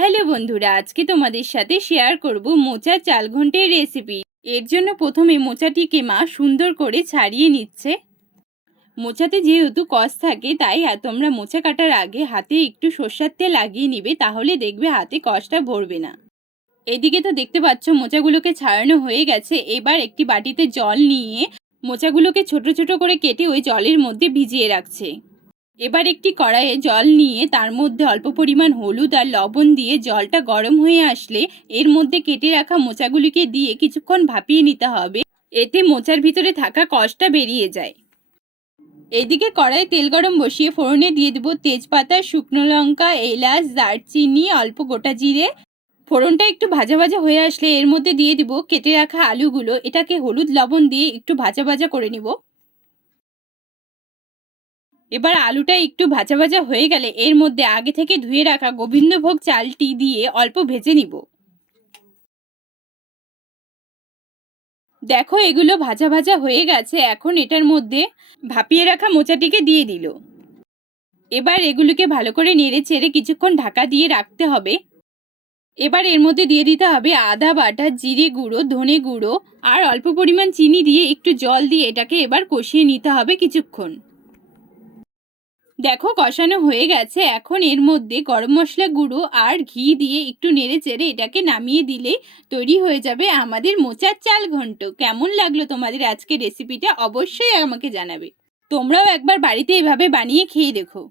Hello বন্ধুরা, আজকে তোমাদের সাথে শেয়ার করব মোচার চাল ঘন্টের রেসিপি। এর জন্য প্রথমে মোচাটিকে মা সুন্দর করে ছাড়িয়ে নিচ্ছে। মোচাতে যেহেতু কষ থাকে তাই তোমরা মোচা কাটার আগে হাতে একটু সর্ষের তেল লাগিয়ে নিবে, তাহলে দেখবে হাতে কষটা ভরবে না। এদিকে তো দেখতে পাচ্ছ মোচাগুলোকে ছাড়ানো হয়ে গেছে। এবার একটি বাটিতে জল নিয়ে মোচাগুলোকে ছোট ছোট করে কেটে ওই জলের মধ্যে ভিজিয়ে রাখছে। এবার একটি কড়াইয়ে জল নিয়ে তার মধ্যে অল্প পরিমাণ হলুদ আর লবণ দিয়ে জলটা গরম হয়ে আসলে এর মধ্যে কেটে রাখা মোচাগুলিকে দিয়ে কিছুক্ষণ ভাপিয়ে নিতে হবে, এতে মোচার ভিতরে থাকা কষটা বেরিয়ে যায়। এইদিকে কড়াইয়ে তেল গরম বসিয়ে ফোড়নে দিয়ে দেবো তেজপাতা, শুকনো লঙ্কা, এলাচ, দারচিনি, অল্প গোটা জিরে। ফোড়নটা একটু ভাজা ভাজা হয়ে আসলে এর মধ্যে দিয়ে দিব কেটে রাখা আলুগুলো। এটাকে হলুদ লবণ দিয়ে একটু ভাজা ভাজা করে নিব। এবার আলুটা একটু ভাজা ভাজা হয়ে গেলে এর মধ্যে আগে থেকে ধুয়ে রাখা গোবিন্দভোগ চালটি দিয়ে অল্প ভেজে নিব। দেখো এগুলো ভাজা ভাজা হয়ে গেছে। এখন এটার মধ্যে ভাপিয়ে রাখা মোচাটিকে দিয়ে দিল। এবার এগুলোকে ভালো করে নেড়ে চেড়ে কিছুক্ষণ ঢাকা দিয়ে রাখতে হবে। এবার এর মধ্যে দিয়ে দিতে হবে আদা বাটা, জিরে গুঁড়ো, ধনে গুঁড়ো আর অল্প পরিমাণ চিনি দিয়ে একটু জল দিয়ে এটাকে এবার কষিয়ে নিতে হবে কিছুক্ষণ। দেখো কষানো হয়ে গেছে। এখন এর মধ্যে গরম মশলা গুঁড়ো আর ঘি দিয়ে একটু নেড়ে চেড়ে এটাকে নামিয়ে দিলেই তৈরি হয়ে যাবে আমাদের মোচার চাল ঘন্ট। কেমন লাগলো তোমাদের আজকের রেসিপিটা অবশ্যই আমাকে জানাবে। তোমরাও একবার বাড়িতে এভাবে বানিয়ে খেয়ে দেখো।